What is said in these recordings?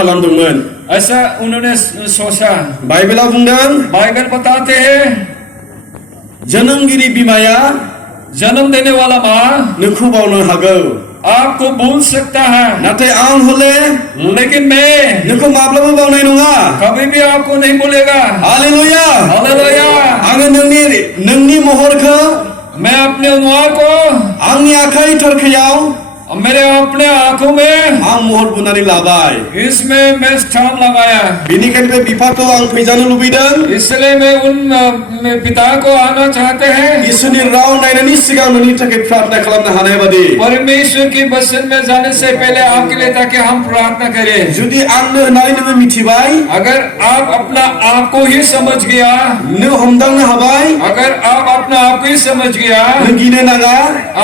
खालामदोंमोन ऐसा उन्होंने सोचा। बाइबेलाव बुंदों बाइबल बताते हैं जोनोमगिरि बिमाया जन्म देने वाला माँ नोंखौ बावनो हागौ आपको भूल सकता है, नाथाय आं हले लेकिन मैं नोंखौ माब्लाबा बावनाय नङा कभी भी आपको नहीं भूलेगा। Hallelujah hallelujah. आङो नोंनि महरखौ मैं अपने अनुहार को आंनि आखाइ थरखायाव मेरे अपने आंखों में आं महर बुनानै लाबाय इसमें मैं स्थान लगाया। बेनिखायनो बे बिफाखौ आं फैजानो लुबैदों इसलिए मैं उन पिता को आना चाहते हैं। इसोरनि राव नायनायनि सिगां नोंनि थाखाय प्रार्थना खालामनो हानाय बादि परमेश्वर की वचन में जाने से पहले आपके लिए ताकि हम प्रार्थना करें। जुदि आंनो होननानै नोङो मिथिबाय अगर आप अपना आप को ही समझ गया, नों हमदांनो हाबाय अगर आप अपना आप को ही समझ गया, नों गिनो नाङा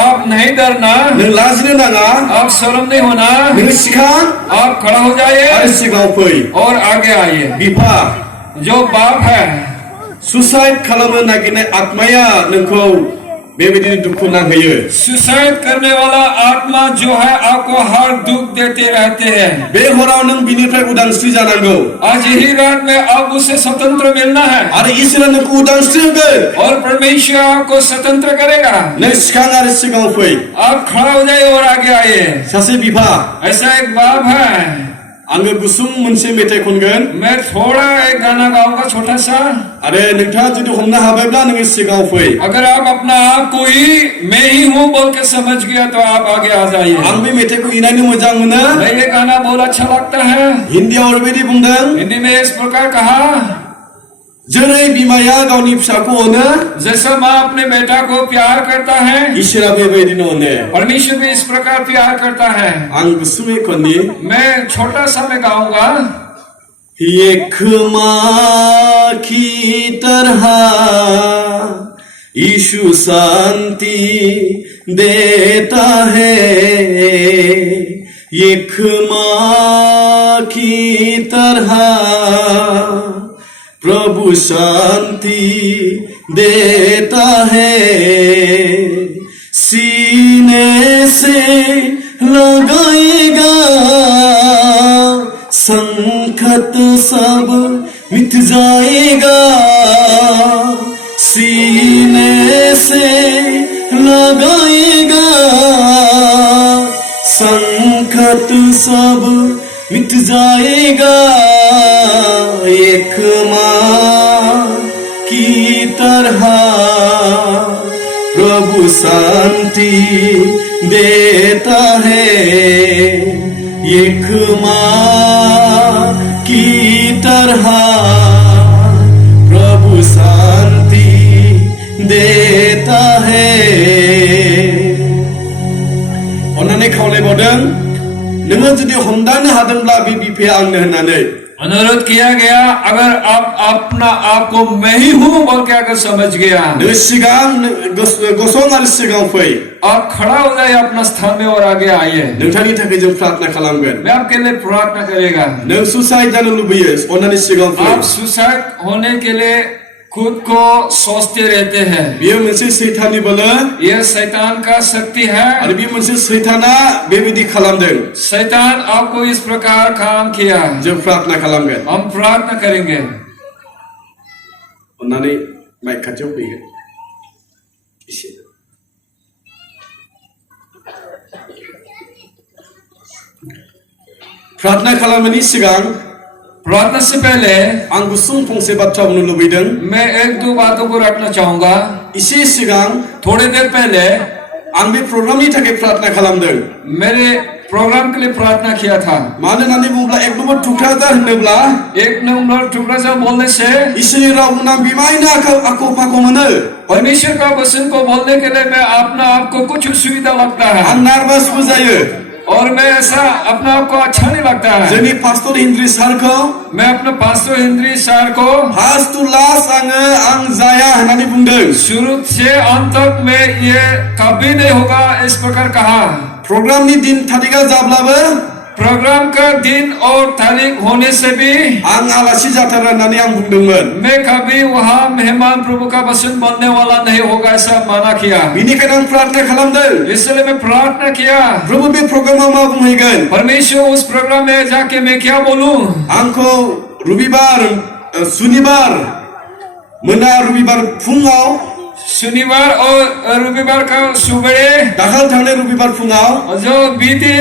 आप नहीं डरना, नों लाजिनो नाङा आप शर्म नहीं होना, नों सिखां आप खड़ा हो जाइए आरो सिगाङाव फै और आगे आइए। बिफा जो बाप है सुसाइड खालामनो नागिरनाय आत्माया नोंखौ बेबायदिनो दुखु नांहोयो सुसाइड करने वाला आत्मा जो है आपको हर दुख देते रहते हैं। बे हराव नों बिनिफ्राय उदांस्रि जानांगौ आज यही रात में अब उसे स्वतंत्र मिलना है आरो इसोरा नोंखौ उदांस्रि होगोन और परमेश्वर आपको स्वतंत्र करेगा। नों सिखां आरो सिगाङाव फै आप खड़ा हो जाइए और आगे आइए। सासे बिफा ऐसा एक बाप है। आङो गुसुं मोनसे मेथाइ खनगोन मैं थोड़ा एक गाना गाऊंगा छोटा सा। आरो नोंथाङा जुदि हमनो हाबायब्ला नोङो सिगाङाव फै अगर आप अपना आप को ही मैं ही हूँ बोल के समझ गया तो आप आगे आ जाइए। आं बे मेथाइखौ इनायनो मोजां मोनो मैं ये गाना बहुत अच्छा लगता है। हिन्दीयाव ओरैबायदि बुंदों हिंदी में इस प्रकार कहा, जेरै बिमाया गावनि फिसाखौ अनो जैसा माँ अपने बेटा को प्यार करता है, इसोरा बेबायदिनो अनो परमेश्वर भी इस प्रकार प्यार करता है। आं गुसुङै खननि मैं छोटा सा मैं गाऊंगा। एक माँ की तरह यीशु शांति देता है, एक माँ की तरह प्रभु शांति देता है, सीने से लगाएगा संकट सब मिट जाएगा, सीने से लगाएगा संकट सब मिट जाएगा, एक माँ की तरह प्रभु शांति देता है, एक माँ की तरह प्रभु शांति देता है। अन्नानै खावलायबावदों नोङो जुदि हमदांनो हादोंब्ला बे बिफाया आंनो होननानै अनुरोध किया गया, अगर आप अपना आप को मैं ही हूँ बोल के अगर समझ गया, नों सिगां गसं आरो सिगाङाव फै आप खड़ा हो जाइए अपना स्थान में और आगे आइए। नोंथांनि थाखाय जों प्रार्थना खालामगोन। मैं आपके लिए प्रार्थना करेगा। नों सुसाइड जानो लुबैयो अन्नानै सिगाङाव फै। आप सुसाइड होने के लिए खुद को सोचते रहते हैं, बेयो मोनसे सैताननि बोलो, यह शैतान का शक्ति है। आरो बे मोनसे सैताना बेबायदि खालामदों। शैतान आपको इस प्रकार काम किया। जों प्रार्थना खालामगोन। हम प्रार्थना करेंगे। अन्नानै माइक खाथियाव फैगोन एसे। प्रार्थना खालामनायनि सिगां प्रार्थना से पहले आं गुसुं फंसे बाथ्रा बुंनो लुबैदों। मैं एक दो बातों को रखना चाहूंगा। एसे सिगां थोड़ी देर पहले आं बे प्रग्रामनि थाखाय प्रार्थना खालामदों। मेरे प्रोग्राम के लिए प्रार्थना किया था। मानो होननानै बुङोब्ला एक नम्बर थुख्राजार होनोब्ला एक नंबर टुकड़ा बोलने से इसोरनि राव बुंना बिमायनो आख' फाख' मोनो। परमेश्वर का वचन को बोलने के लिए मैं अपना आप को कुछ असुविधा लगता है आं नार्भासबो जायो और मैं ऐसा अपना आप को अच्छा नहीं लगता है। जोंनि पास्टर हिन्द्रि सारखौ मैं अपने पास्टर हिन्द्रि सर को फार्स्ट टू लास्ट आं जाया होननानै बुंदों। शुरू से अंत तक में ये कभी नहीं होगा इस प्रकार कहा। प्रग्रामनि दिन तारिखआ जाब्लाबो प्रोग्राम का दिन और तारीख होने से भी आं आलासि जाथारा होननानै आं बुंदोंमोन। मैं कभी वहाँ मेहमान प्रभु का वचन बोलने वाला नहीं होगा ऐसा माना किया। बिनिखायनो आं प्रार्थना खालामदों इसलिए मैं प्रार्थना किया प्रभु बे प्रग्रामाव मा बुंहैगोन। परमेश्वर उस प्रोग्राम में जाके मैं क्या बोलूं। आंखौ सुनिबार मोना रबिबार फुङाव शनिवार और रविवार का सुबह दाखाल थांनाय रबिबार फुङाव जो बीते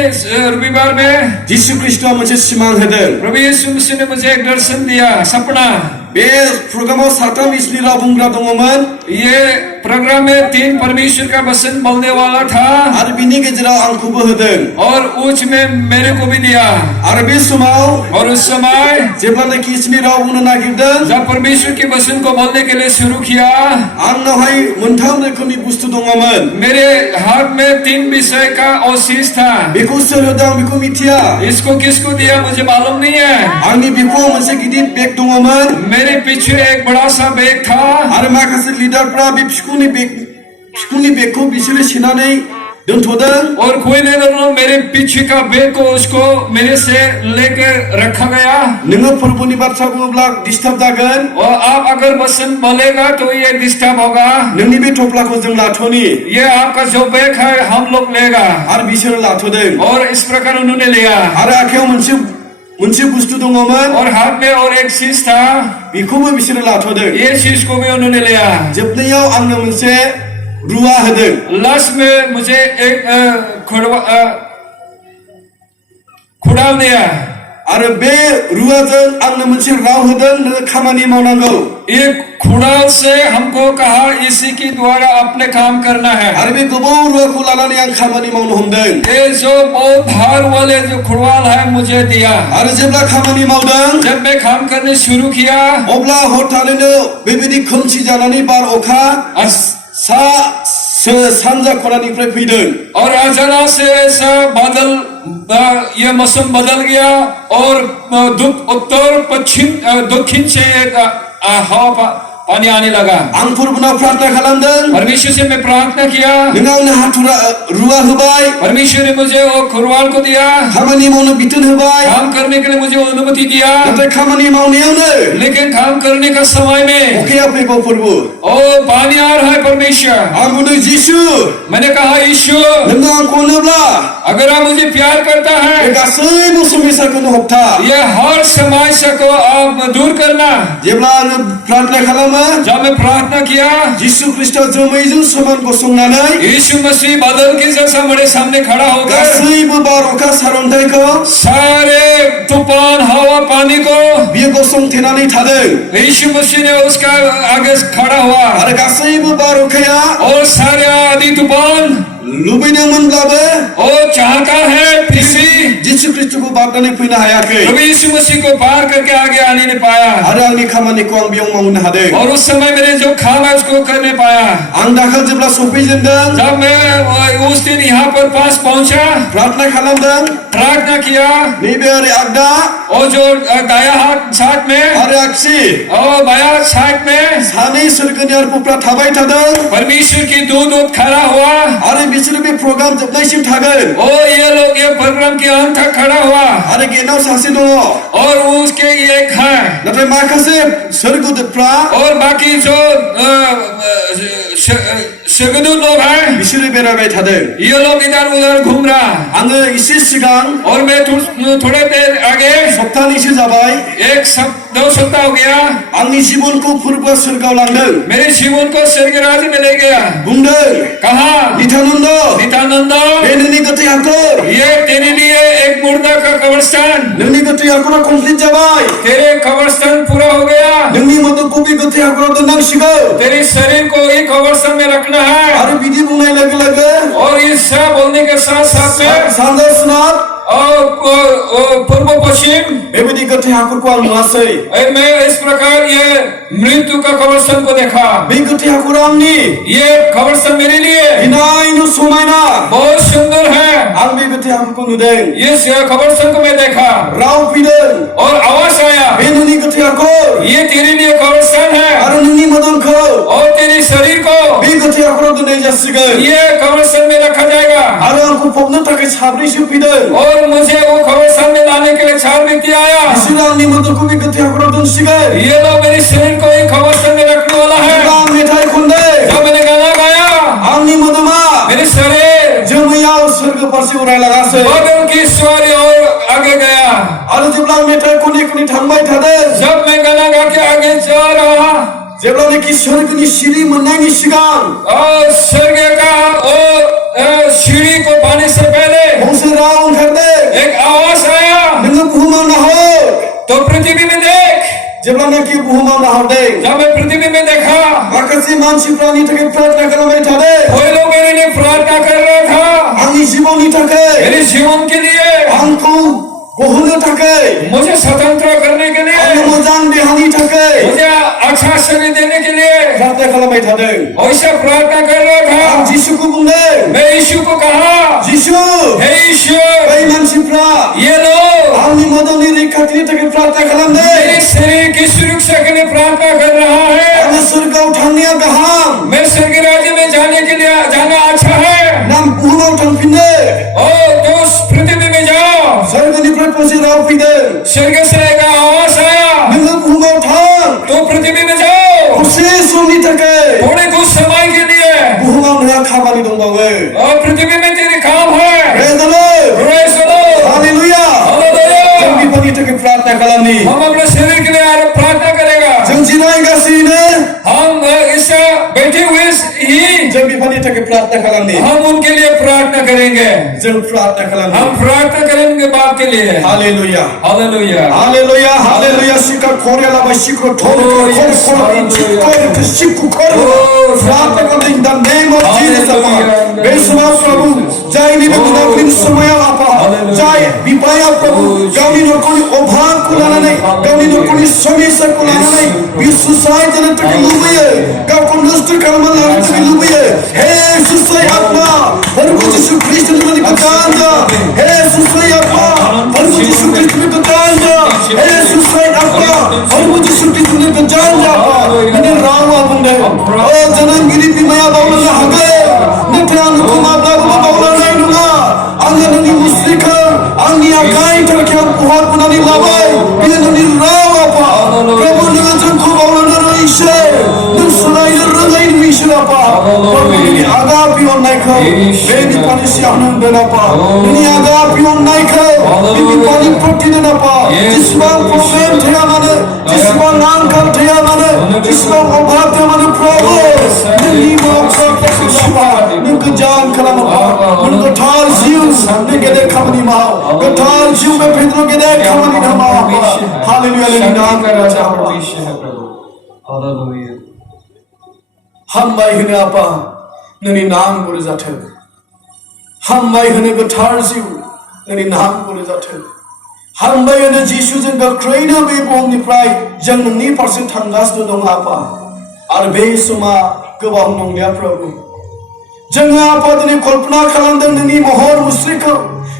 रविवार में जिसु ख्रीष्टआ मोनसे सिमां होदों। प्रभु यीशु मसीह ने मुझे एक दर्शन दिया, सपना। बे प्रग्रामाव साथाम इसनि राव बुंग्रा दङमोन। ये प्रोग्राम में 3 परमेश्वर का वचन बोलने वाला था आरो बिनि गेजेराव आंखौबो होदों। और उच में मेरे को भी दिया। आरो बे समाव और उस समय जेब्लानाखि इसनि राव बुंनो नागिरदों जब परमेश्वर के वचन को बोलने के लिए शुरू किया आंनावहाय मोनथाम रोखोमनि बुस्थु दङमोन। मेरे हाथ में 3 विषय का अवशेष था। बेखौ सोर होदों आं बेखौ मिथिया। इसको किसको दिया मुझे मालूम नहीं है। आंनि बिखुङाव मोनसे गिदिर बेग दङमोन। मेरे पीछे एक बड़ा सा बैग था। आरो माखासे लिडारफ्रा बे बिखुंनि बेगखौ बिसोरो सोनानै दोनथ'दों। और कोई ने दोनों मेरे पीछे का बैग को उसको मेरे से लेकर रखा गया। नोङो फोरबोनि बाथ्रा बुङोब्ला डिस्टार्ब जागोन। और आप अगर वचन बोलेगा तो ये डिस्टर्ब होगा। नोंनि बे थफ्लाखौ जों लाथ'नि। ये आपका जो बैग है हम लोग लेगा। आरो बिसोरो लाथ'दों। और इस प्रकार उन्होंने लिया। आरो आखायाव मोनसे बुस्थु दङमोन। और हाथ में और एक चीज था, बेखौबो बिसोरो लाथ'दों। ये चीज को भी उन्होंने लिया। जोबनायाव आंनो मोनसे रुवा होदों। लास्ट में मुझे एक खुडाल दिया। आरो बे रुवाजों आंनो मोनसे राव होदों, नोङो खामानि मावनांगौ। एक खुडाल से हमको कहा इसी के द्वारा अपने काम करना है। आरो बे गोबाव रुवाखौ लानानै आं खामानि मावनो हमदों। ये जो बहुत भार वाले जो खुड़वाल है मुझे दिया। आरो जेब्ला खामानि मावदों जब मैं काम करने शुरू किया अब्ला हरथारैनो बेबायदि खोमसि जानानै बार अखा सानजा खनानिफ्राय फैदों। और अचानक से ऐसा बादल ये मौसम बदल गया और उत्तर पश्चिम दक्षिण से एक हवा पानी आने लगा। आं फोरबोनाव प्रार्थना खालामदों। परमेश्वर से मैं प्रार्थना किया। नों आंनो हाथुरा रुवा होबाय। परमेश्वर ने मुझे वो खुरवाल को दिया। खामानि मावनो बिथोन होबाय। काम करने के लिए मुझे अनुमति दिया। नाथाय खामानि मावनायावनो लेकिन काम करने का समय में अखाया फैगौ फोरबो। ओ पानी आ रहा है परमेश्वर। आं बुंदों जिसु। मैंने कहा यीशु नों आंखौ अनोब्ला अगर आप मुझे प्यार करता है बे गासैबो समस्याखौनो होबथा। ये हर समस्या को आप दूर करना। जेब्ला आङो प्रार्थना खालामो जब मैं प्रार्थना किया जिसु ख्रीष्टआ जोमैजों समान गसंनानै यीशु मसीह बादल के जैसा मेरे सामने खड़ा होकर गासैबो बार अखा सारअन्थाइखौ सारे तूफान हवा पानी को बियो गसंथेनानै थादों। यीशु मसीह ने उसका आगे खड़ा हुआ। आरो गासैबो बार अखाया और सारे आदि तूफान लुबैदोंमोनब्लाबो और चाहता है फिर भी जिसु ख्रीष्टखौ बारनानै फैनो हायाखै। प्रभु यीशु मसीह को पार करके आगे आने नहीं पाया। आरो आंनि खामानिखौ आं बेयाव मावनो हादों। और उस समय मैंने जो काम है उसको करने पाया। आं दाखाल जेब्ला सफैजेनदों जब मैं उस दिन यहाँ पर पास पहुंचा प्रार्थना खालामदों। प्रार्थना किया नैबे ओरै आगदा और जो दाया हाथ साइड में आरो आगसि और बाया साइड में सानै सोरगोनियारफोरा थाबाय थादों। परमेश्वर की दूत खड़ा हुआ। आरो बिसोरो बे प्रग्राम जोबनायसिम थागोन। ओ ये लोग ये प्रोग्राम के अंत तक खड़ा हुआ। आरो गेटआव सासे दङ। और उसके एक है। नाथाय माखासे सोरगोदूतफ्रा और बाकी जो स्वर्गदूत लोग हैं बिसोरो बेरायबाय थादों। ये लोग इधर उधर घूम रहा। आङो एसे सिगां और मैं थोड़े देर आगे सप्तानैसो जाबाय दो सप्ताह हो गया आंनि जिबनखौ फोरबोआ सोरगोआव लांदों। मेरे जीवन को स्वर्ग राज्य में ले गया। बुंदों कहा नित्यानंद बे नोंनि गोथै हाखर ये तेरे लिए एक मुर्दा का कब्रिस्तान। नोंनि गोथै हाखरा कमप्लिट जाबाय। तेरे कब्रिस्तान पूरा हो गया। नोंनि मोदोमखौ बे गोथै हाखराव दोननांसिगौ। तेरे शरीर को एक कब्रिस्तान में रखना है। आरो बिदि बुंनाय लोगो लोगो और इस सब बोलने के साथ साथ में सानजा सोनाब और पूर्व पश्चिम बेबायदि गोथै हाखरखौ आं नुवासै। मैं इस प्रकार ये मृत्यु का कब्रिस्तान को देखा। बे गोथै हाखरा आंनि ये कब्रिस्तान मेरे लिए बिनायनो समायना बहुत सुंदर है। आं बे गोथै हाखरखौ नुदों। ये कब्रिस्तान को मैं देखा। राव फैदों और आवाज आया बे नोंनि गोथै हाखर ये तेरे लिए कब्रिस्तान है। आरो नोंनि मोदोमखौ और तेरे शरीर को बे गोथै हाखराव दोननाय जासिगोन ये कब्रिस्तान में रखा जाएगा आरो आंखौ फबनो थाखाय साब्रैसो फैदों और मुझे वो कब्रिस्तान में लाने के लिए 4 व्यक्ति आया बिसोरो आंनि मोदोमखौ बे गोथै हाखराव दोनसिगोन ये लोग मेरे शरीर को एक कब्रिस्तान में रखने वाला है जेब्ला आं मेथाइ खनदों जब मैंने गाना गाया आंनि मोदोमा मेरे शरीर जोमैयाव सोरगो फारसे उरायलाङासै बादल की सवारी और आगे गया आरो जेब्ला आं मेथाइ खनै खनै थांबाय थादों जब मैं गाना गा के आगे जा रहा जेब्लानाखि सोरगोनि सिरि मोननायनि सिगां और स्वर्ग का और सीढ़ी को पाने से पहले गंसे राव ओंखारदों एक आवाज आया नोङो बुहुमाव नाहर तो पृथ्वी में देख जेब्लानाखि बुहुमाव नाहरदों जब मैं पृथ्वी में देखा माखासे मानसिफ्रा आंनि थाखाय प्रार्थना खालामबाय थादों कोई लोग मेरे लिए प्रार्थना कर रहा था आंनि जिबननि थाखाय मेरे जीवन के लिए आंखौ गहोनो थाखाय मुझे स्वतंत्र करने के आंनो लिए मोजां देहानि थाखाय मुझे अच्छा शरीर देने के लिए प्रार्थना खालामबाय थादों वैसा प्रार्थना कर रहा आं था जिसुखौ बुंदों मैं यीशु को कहा जिसु हे यीशु बै मानसिफ्रा ये लोग आंनि मोदोमनि रैखाथिनि थाखाय प्रार्थना खालामदों मेरे शरीर की सुरक्षा के लिए प्रार्थना कर रहा है आंनो सोरगोआव थांनाया गाहाम मैं स्वर्ग राज्य में जाने के लिए जाना अच्छा है ना बुहुमाव थांफिननो और तो उस पृथ्वी में जाओ सोरगोनिफ्राय फंसे राव फैदों स्वर्ग से एक आवाज आया नोङो बुहुमाव थां तो पृथ्वी में जाओ दसे समनि थाखाय थोड़े कुछ समय के लिए बुहुमाव नोंहा खामानि दंबावो और पृथ्वी में तेरे काम है Praise the Lord Praise the Lord hallelujah Hallelujah। जों बिफोरनि थाखाय प्रार्थना खालामनि हम अपने शरीर के लिए प्रार्थना करेगा जों जिरायगासिनो हम इस बैठे हुए ही जों बिफोरनि थाखाय प्रार्थना खालामनि हम उनके लिए प्रार्थना करेंगे जों प्रार्थना खालामनि हम प्रार्थना करेंगे बाप के लिए हालेलुया हालेलुया हालेलुया हालेलुया सिका कोरियाला बाय सिको थोर सिको कोर प्रार्थना खालामनि in the name of Jesus बे समाव प्रभु जायनि बे मोनाबिलिनि समायाव आपा जाय बिफाया प्रभु गावनि नखरनि अभाबखौ लानानै गावनि नखरनि समस्याखौ लानानै बि सुसाइड जानो थाखाय लुबैयो गावखौ नष्ट खालामनो लानो थाखाय लुबैयो हे सुसाइ आत्मा प्रभु यीशु ख्रीष्टनि मुंनि गजानजा हे सुसाइ आत्मा प्रभु यीशु ख्रीष्टनि गजानजा हे सुसाइ आत्मा प्रभु यीशु ख्रीष्टनि गजानजा बिनि रावा बुंदों ओ जोनोमगिरि बिमाया बावलांनो हागौ नाथाय आं नोंखौ माब्लाबाबो बावलांनाय नङा आङो नोंनि मुस्रिखौ आंनि आखाइ थाखायाव बहर बुनानै लाबाय बेयो नोंनि राव आफा प्रभु नोङो जोंखौ बावलांनो रोङैसो नों सोलायनो रोङै नुयैसो आफा प्रभु नोंनि आगापि अननायखौ बे बिफानि सिगाङाव नों दोन आफा नोंनि आगापि अननायखौ बे बिफानि प्रति दोन आफा जेसेबां प्रब्लेम थाया मानो जेसेबां आंखाल थाया मानो जेसेबां अभाब थाया मानो प्रभु नोंनि मावसाफोरखौ आफा नों गोजान खालाम आफा नों गोथार जिउ नों गेदेर खामानि माव गोथार जिउ में पेट्रो गेदेर खामानि माव आफा हालेलुया नोंनि नाम हालेलुया हामबाय होनो आफा नोंनि नाम गुरु जाथों हामबाय होनो गोथार जिउ नोंनि नाम गुरु जाथों हामबाय होनो जिसुजों गोख्रैनो बे बुहुमनिफ्राय जों नोंनि फारसे थांगासिनो दं आफा आरो बे समा गोबाव नंलिया प्रभु जोङो आफा दिनै कल्पना खालामदों नोंनि महर मुस्रिखौ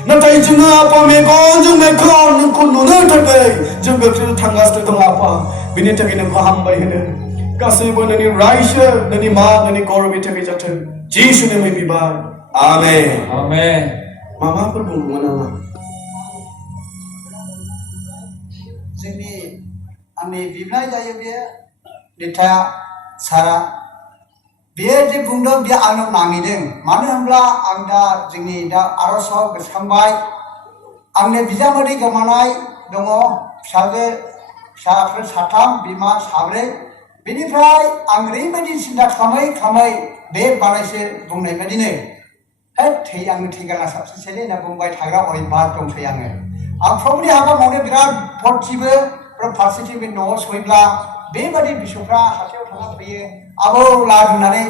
नाथाय जोङो आफा मेगनजों मेगन नोंखौ नुनो थाखाय जों गोख्रै थांगासिनो दं आफा बिनि थाखाय नोंखौ हामबाय होनो गासैबो नोंनि रायजो नोंनि मा नोंनि गौरबनि थाखाय जाथों जिसुनि मुङै बिबार आमेन आमेन माबाफोर बुंगौमोन नामा जोंनि आंनि बिबनाय जायो बे निथा सारा बे जे बुंदों बे आंनाव नाङैदों मानो होनब्ला आं दा जोंनि दा आर'जआव गोसोखांबाय आंनि बिजामादै गोमानाय दङ फिसाफोर 3 बिमा 4 बेनिफ्राय आं ओरैबायदि सिन्था खालामै बे बानायसो बुंनाय बायदिनो हे थै आंनो थैगारना साबसिनसैलै होनना बुंबाय थाग्रा अयभाग दंसै आङो आं प्रभुनि हाबा मावनो बिराद फर्टिबो फारसेथिं बे न'आव सहैब्ला बेबादि बिसौफ्रा हाथायाव थांना फैयो आबौ ला होननानै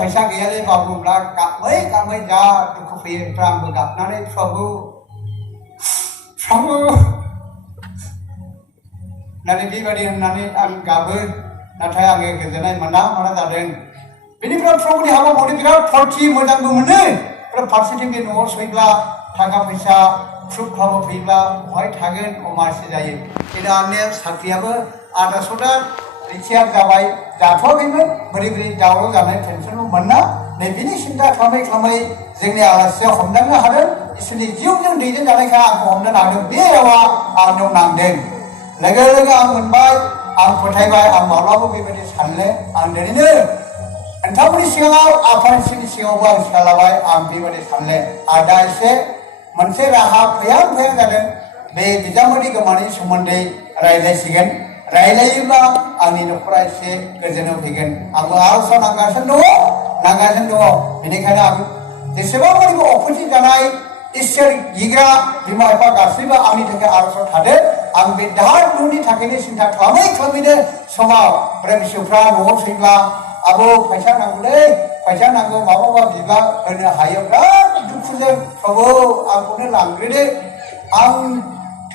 फैसा गैयालै बावदोंब्ला गाबै जा दुखु फैयो आंबो गाबनानै प्रभु होननानै बेबादि होननानै आं गाबो नाथाय आङो गोजोननाय मोना जादों बेनिफ्राय प्रभुनि हाबा मावनो बिराद फर्टि मोजांबो मोनो फारसेथिं बे न'आव सहैब्ला थाखा फैसा प्रुफ खालामो फैब्ला बहाय थागोन अमारसो जायो खिन्थु आंनि साख्रियाबो आधा रिटायार जाबाय जाथ'वाखैमोन बोरै दावराव जानाय टेनसन मोना नै बिनि सिन्था खालामै जोंनि आलासिया हमदांनो हादों इसोरनि जिउजों दैदेनजानायखाय आंखौ हमदांनो हादों बे रावा आंनाव नांदों लोगो लोगो आं मोनबाय आं फोथायबाय आं माब्लाबो बेबायदि सानले आं दिनैनो नोंथांमोननि सिगाङाव आफानि सिगाङावबो आं सिगां लाबाय आं बेबायदि सानले आरो दा एसे मोनसे राहा फैहां जादों बे बिजामादै गोमानायनि सोमोन्दै रायज्लायसिगोन रायज्लायोब्ला आंनि न'खरा एसे गोजोनाव फैगोन आंबो आर'जआव नांगासिनो दङ बेनिखायनो आं जेसेबां मानिबो अखथि जानाय इसोर गिग्रा बिमा बिफा गासैबो आंनि थाखाय आर'जआव थादों आं बे दाहार दुनि थाखायनो सिन्था खालामैनो समाव बोराइ फिसौफ्रा न'आव फैब्ला आबौ फैसा नांगौलै फैसा नांगौ माबा बिबा होनो हायोब्ला दुखुजों प्रभु आंखौनो लांग्रोदो आं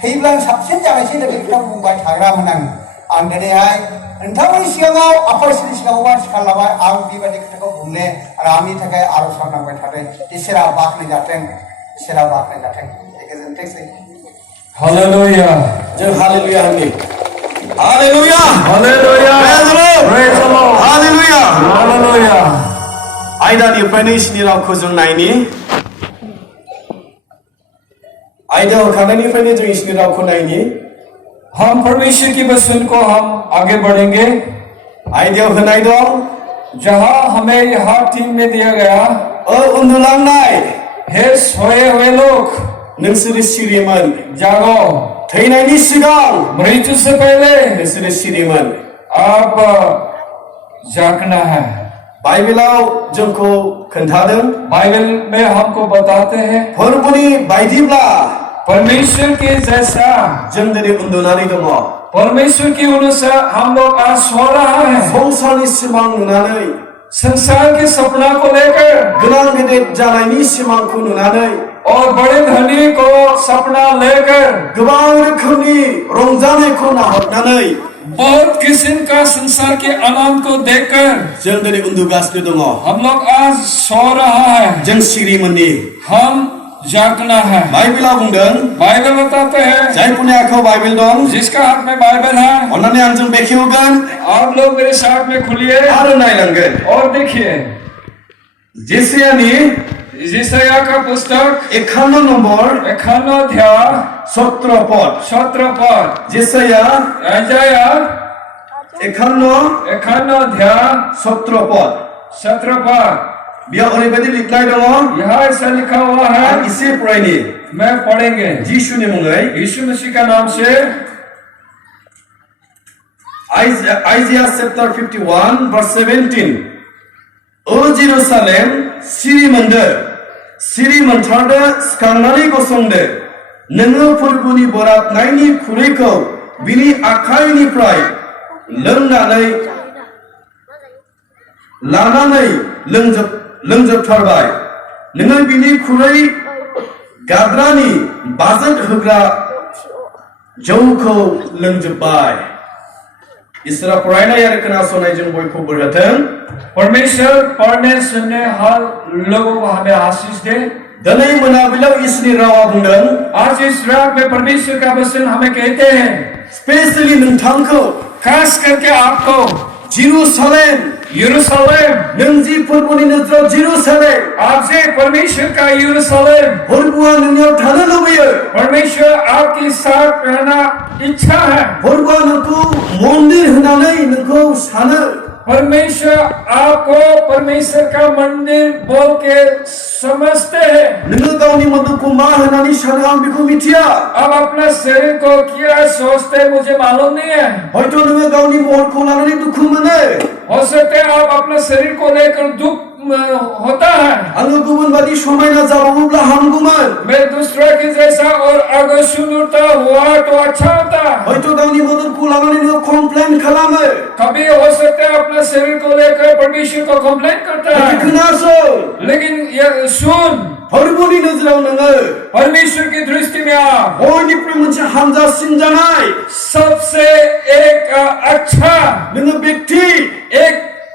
थैब्ला साबसिन जानायसै लोगो खोथा बुंबाय थाग्रामोन आं दिनैहाय नोंथांमोननि सिगाङाव आफानि सिगाङाव सिखार लाबाय आं बेबायदि खोथाखौ बुंले आरो आंनि थाखाय आर'ज खालामनांबाय थादों इसोरा बाख्नायजाथों गोजोनथोंसै हालेलुया जों हालेलुया होननि hallelujah hallelujah praise the Lord hallelujah hallelujah आयदानिफ्रायनो इसोरनि रावखौ जों नायनि आयदायाव होखांनायनिफ्रायनो जों इसोरनि रावखौ नायनि हम परमेश्वर की वचन को हम आगे बढ़ेंगे आयदायाव होनाय दं जहां हमें यहाँ टीम में दिया गया उन्दुलांनाय हे सोए हुए लोग नोंसोरो सिरिमोन जागो थैनायनि सिगां मृत्यु से पहले नोंसोरो सिरिमोन आप जागना है बाइबेलाव जोंखौ खोन्थादों बाइबल में हमको बताते हैं फोरबुनि बायदिब्ला परमेश्वर के जैसा जों दिनै उन्दुनानै दङ परमेश्वर के अनुसार हम लोग आज सो रहा है संसारनि सिमां नुनानै संसार के सपना को लेकर गोनां गेदेर जानायनि सिमांखौ नुनानै और बड़े धनी को सपना लेकर गोबां रोखोमनि रंजानायखौ नाहरनानै बहुत किस्म का संसार के आनंद को देखकर जों दिनै उन्दुगासिनो दङ हम लोग आज सो रहा है जों सिरिमोननि हम जागना है बाइबेला बुंदों बाइबल बताते हैं जायफोरनि आखायाव बाइबेल दं जिसका हाथ में बाइबल है अन्नानै आंजों बेखेवगोन आप लोग मेरे साथ में खुलिए आरो नायलांगोन और देखिए जेसायानि जिसाया का पुस्तक 51 नम्बर 51 अध्याय 17 पद जेसाया आइजाया 51 अध्याय 17 पद बेयाव ओरैबायदि लिरनाय दङ यहाँ ऐसा लिखा हुआ है आं इसे फरायनि मैं पढ़ेंगे जिसुनि मुङै यीशु मसीह का नाम से Isaiah chapter 51 verse 17 O Jerusalem सिरि मोनथारदो सिखांनानै गसंदो नोङो फोरबोनि बोराबनायनि खुरैखौ बिनि आखाइनिफ्राय लानानै लोंजोबथारबाय नोङो बिनि खुरै गाद्रानि बाजोट होग्रा जौखौ लोंजोबबाय इसोरा फरायनाय आरो खोनासंनाय जों बयखौ बोर होथों परमेश्वर पढ़ने सुनने हर लोगों को हमें आशीष दे दिनै मोनाबिलियाव इसोरनि रावा बुंदों आज इस रात में परमेश्वर का वचन हमें कहते हैं स्पेशली नोंथांखौ खास करके आपको जेरूशलेम यरूशलेम नों जि फोरबोनि नोजोराव जेरूशलेम आपसे परमेश्वर का यरूशलेम फोरबोआ नोंनियाव थानो लुबैयो परमेश्वर आपके साथ रहना इच्छा है फोरबोआ नोंखौ मन्दिर होनानै नोंखौ सानो परमेश्वर आपको परमेश्वर का मंदिर बोल के समझते हैं नोङो गावनि मोदोमखौ मा होननानै सानो आं बेखौ मिथिया अब अपना शरीर को क्या सोचते मुझे मालूम नहीं है हयथ' नोङो गावनि महरखौ लानानै दुखु मोनो हो सकता है आप अपने शरीर को लेकर दुख होता है आङो गुबुन बादि समायना जाबावोब्ला हामगौमोन मैं दूसरे के जैसा और अगर सुंदरता हुआ तो अच्छा होता हयथ' गावनि मोदोमखौ लानानै नोङो कमप्लेन खालामो कभी हो सकता है अपने शरीर को लेकर परमेश्वर को कंप्लेन करता है खोनासं लेकिन ये सुन फोरबोनि नोजोराव नोङो परमेश्वर की दृष्टि में आप बयनिख्रुइ मोनसे हानजासिन जानाय सबसे एक अच्छा नोङो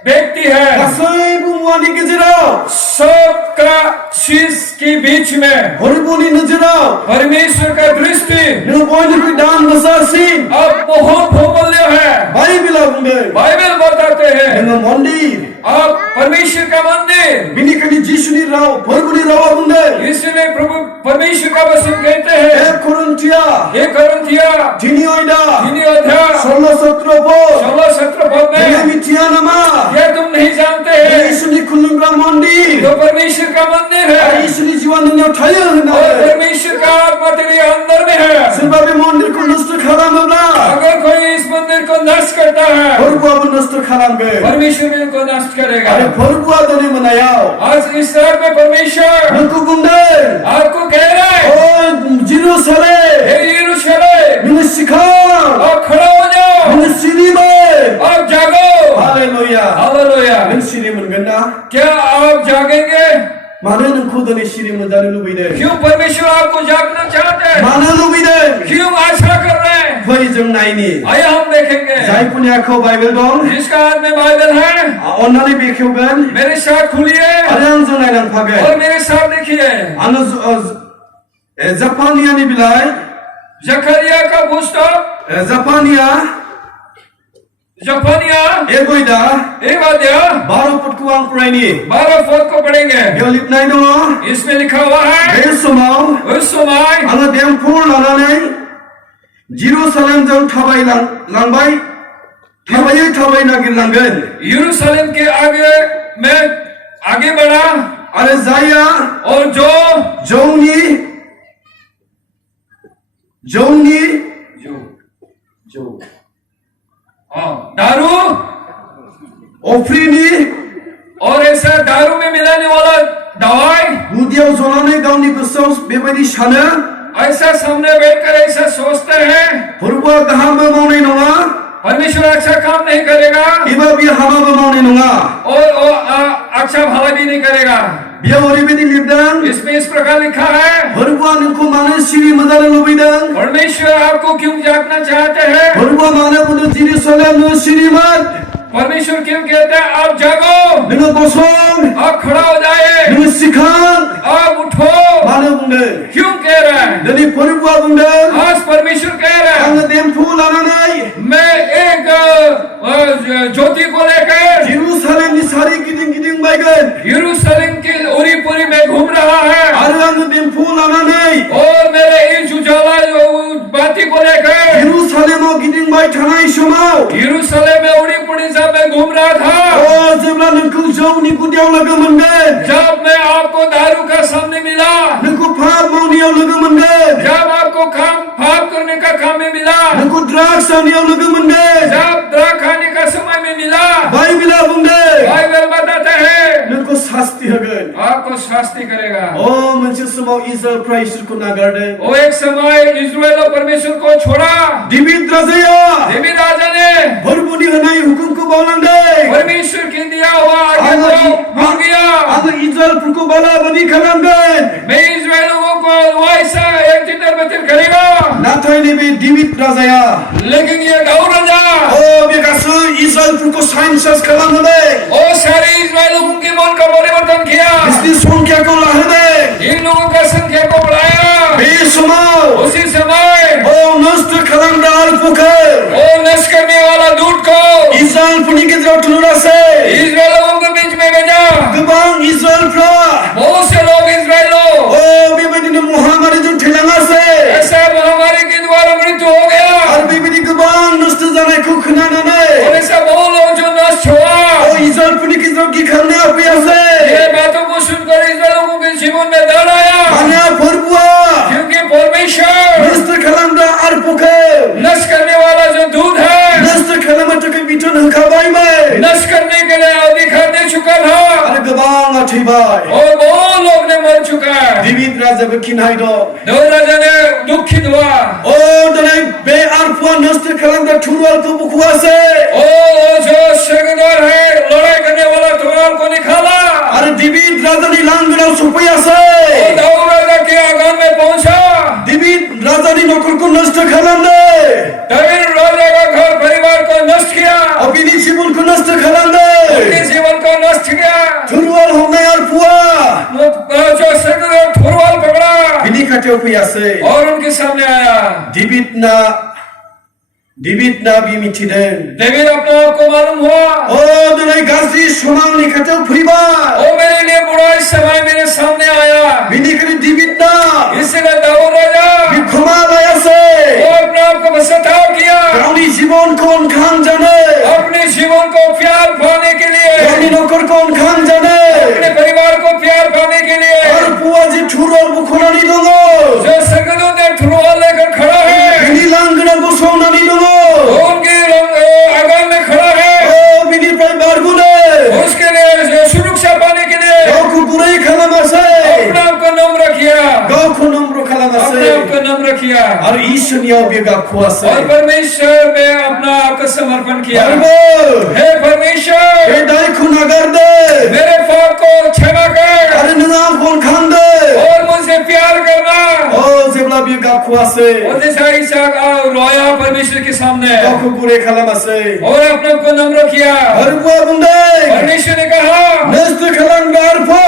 व्यक्ति है गासैबो मुवानि गेजेराव सबका चीज के बीच में फोरबोनि नोजोराव परमेश्वर का दृष्टि नोङो बयनिख्रुइ दाम गोसासिन अब बहुत बहुमूल्य है बाइबेला बुंदों बाइबल बताते हैं नोङो mondir. आप परमेश्वर का मंदिर, Binikani Jishuni Rao, Purguni Rao Bunde, इसलिए प्रभु परमेश्वर का वचन कहते हैं। Koruntia, ये करंथिया Tinioida, 3 अध्याय Solo Sotrobo, 16-17 पद में, Mitianama, क्या तुम नहीं जानते हैं Ishuni Kulungra Mondir, तो परमेश्वर का मंदिर है Ishuni Jiwananya Tayo, और परमेश्वर का आत्मा तेरे अंदर में है। Silbabi Mondir Kunustu Kalamabla, अगर कोई इस मंदिर को नष्ट करता है, Purgua Bunustu Kalambe, परमेश्वर भी उनको नष्ट करेगा। Are Purgua Doni Manayao, आज इस शहर में परमेश्वर Nukugunde, आपको कह रहा है, Oh Jerusalem, हे यरूशलेम, Minusikha, आप खड़ा हो जाओ, Minusinime, आप जागो। Hallelujah, hallelujah. Minsini Munganda, क्या आप जागेंगे? Mana Nukudani Shiri Mundani Lubide, क्यों परमेश्वर आपको जागना चाहते हैं? Mana Lubide, क्यों आशा कर रहे हैं? Poison Naini, आइए हम देखेंगे। Zaipunyako Bible Dong, जिसका हाथ में बाइबल है, Onani Bekugan, मेरे साथ खुलिए Adan Zonailan और Pagan, मेरे साथ देखिए। Anus Japaniani Bilai, जकरिया का पुस्तक, Japania, जफनिया Egoida, 1 अध्याय Baru Putkuang Puraini, 12 पद को पढ़ेंगे। Yolip Naido, इसमें लिखा हुआ है, Besumau, उस समय Anga Dempur Lanane, Jerusalem Jang Tabai Langbai, Tabai Nagil Langan, यरूशलेम के आगे बढ़ा Arezaya, और जो Joni, दारू Ofrini, और ऐसा दारू में मिलाने वाला दवाई, Budiao Zolane Gauni Gustaus, Bebadi Shana, ऐसा सामने बैठकर ऐसा सोचते हैं, Purba Gahama Mone Nonga, परमेश्वर अच्छा काम नहीं करेगा Iba Bia Hama Mone Nonga, और अच्छा भला भी नहीं करेगा। Bia Oribidi Libdan, इसमें इस प्रकार लिखा है, Purba Nuku Mana Siri Madana Lubidan, परमेश्वर आपको क्यों जागना चाहते हैं? Purba Mana Budu Jerusalem no Siri Mad, परमेश्वर क्यों कहते हैं आप जागो, Nino Bosong, आप खड़ा हो जाए, Nino Sikhan, आप उठो। Mana Bunde, क्यों कह रहा है? Dani Purba Bunde, आज परमेश्वर कह रहा है, Anga Dempu Lananai, मैं एक ज्योति को लेकर Jerusalem ni Sari Giding Baigan, यरूशलेम की ओरी पूरी में घूम रहा है Arang Dempu Lananai, और मेरे इस उजाला बाती को लेकर Jerusalem o Giding Bai Tanai Shomau, यरूशलेम में उड़ी पुड़ी सब में घूम रहा था। Oh Zebla Nuku Joni Kudiao Lagamunde, जब मैं आपको दारू का सामने मिला, Nuku Pab Moniao Lagamunde, जब आपको काम पाप करने का काम में मिला, Nuku Drugs Anio Lagamunde, जब ड्रग खाने का समय में मिला, Baibila Bunde, बाइबल बताते हैं Nuku Sasti Hagan. आपको शास्ति करेगा। Oh, Manchester Israel Price Kunagarde. वो एक समय इस्राएल और परमेश्वर को छोड़ा, David Razaya. देवी राजा ने Horbuni Hanai Hukum ko Balande. परमेश्वर की दिया हुआ आज्ञा को भूल गया। Anga Israel Purko Bala Bani Kalamden. मैं इस्राएल लोगों को वैसा एक चित्र में करेगा, Natai Nebe David Razaya. लेकिन ये दाऊद राजा Oh, Bekasu Israel Purko Sciences Kalamde. और सारे इस्राएल लोगों के मन का परिवर्तन किया, Isni Sonkya ko Lahade. इन लोगों का संख्या को बढ़ाया। Besumau. उसी समय Oh, Nostra Kalamda Alpukar. वो नष्ट करने वाला दूत को Israel Punikidra Tunurase. इस्राएल लोगों के बीच में भेजा। Gabang Israel Pra. बहुत से लोग इस्राएल लोग Oh, Bibadina Muhammad Jun Tilangase. ऐसा महामारी के द्वारा मृत्यु हो गया Ar Bibadi Gabang Nostra Zane Kukna और Nane. ऐसा बहुत लोग जो नष्ट हुआ। Oh, Israel Punikidra ki Khamne ये Apiase. बातों को सुनकर इस्राएल लोगों के जीवन में डर आया, Anya Purbua. क्योंकि परमेश्वर Nostra Kalamda Arpukar. नष्ट करने वाला जो दूत है, Nostra Kalamata ke Biton Hakabai Mai. नष्ट करने के लिए अधिकार दे चुका था Ar Gabang Atibai. और बहुत लोग ने मर चुका है। David Raja Bekinaido. दाऊद राजा ने दुखित हुआ Oh, Dane Be Arpua Nostra Kalamda Turwal ko Bukwase. और जो सेनादार है लड़ाई करने वाला तलवार को निकाला Ar David Raja ni Langna और Supayase. दाऊद राजा के आंगन में पहुंचा। David Raja ni Nokor ko Nostra Kalamde. Dawood राजा का घर परिवार को नष्ट किया, Apini Sibul ko Nostra उनके Kalamde. जीवन को नष्ट किया। Turwal Home Arpua. जो सेनादार थुरवाल पकड़ा Bini Kate Upayase. और उनके सामने आया। David na David Nabi mitiden. David अपने आप को मालूम हुआ, Oh, dunai gazri sumal ni kata priba. वो मेरे लिए बुरा इस समय मेरे सामने आया। Bini kari David na. इसलिए दाऊद राजा Bikhoma laya se. वो अपने आप को पछतावा किया, Gauni jibon ko onkang jane. अपने जीवन को प्यार पाने के लिए, Gauni nokor ko onkang jane. अपने परिवार को प्यार पाने के लिए Ar puwa je thuror bukhonani dongo. जो सगलों ने थुरवाल लेकर खड़ा है, Bini langgana gosonani dongo. वो उनके आगाम में खड़ा है, Oh, bini prai bargune. उसके लिए सुरक्षा पाने के लिए Gauku burai khalamase. अपने आप को नम्र किया, Gauku nomro अपने khalamase. आप को नम्र किया Ar ishuniya biga और khuase. परमेश्वर में अपना आप को समर्पण किया। Barbo. हे परमेश्वर, Bedai kunagarde. मेरे पाप को क्षमा कर Are nunga onkangde. और मुझसे प्यार करना। Oh, jebla biga khuase. और जैसा ईसा रोया परमेश्वर के सामने Gauku burai khalamase. और अपने आप को नम्र किया। Ar buwa bunde. परमेश्वर ने कहा, Neste khalangar po.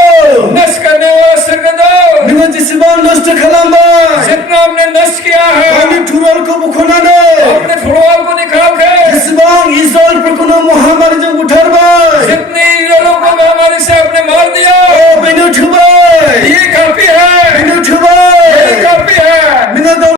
नष्ट करने वाला सरगदो, Nunga jisiban neste khalamba. जितना हमने नष्ट किया है, Gauni thuror ko bukhonane. अपने थुड़वाल को निकाल के Jisiban Israel perkuno Muhammad jeng utharba. जितने ईरानों को हमारे से आपने मार दिया, Oh, benu thubai. ये काफी है, Benu thubai. ये काफी है। Minga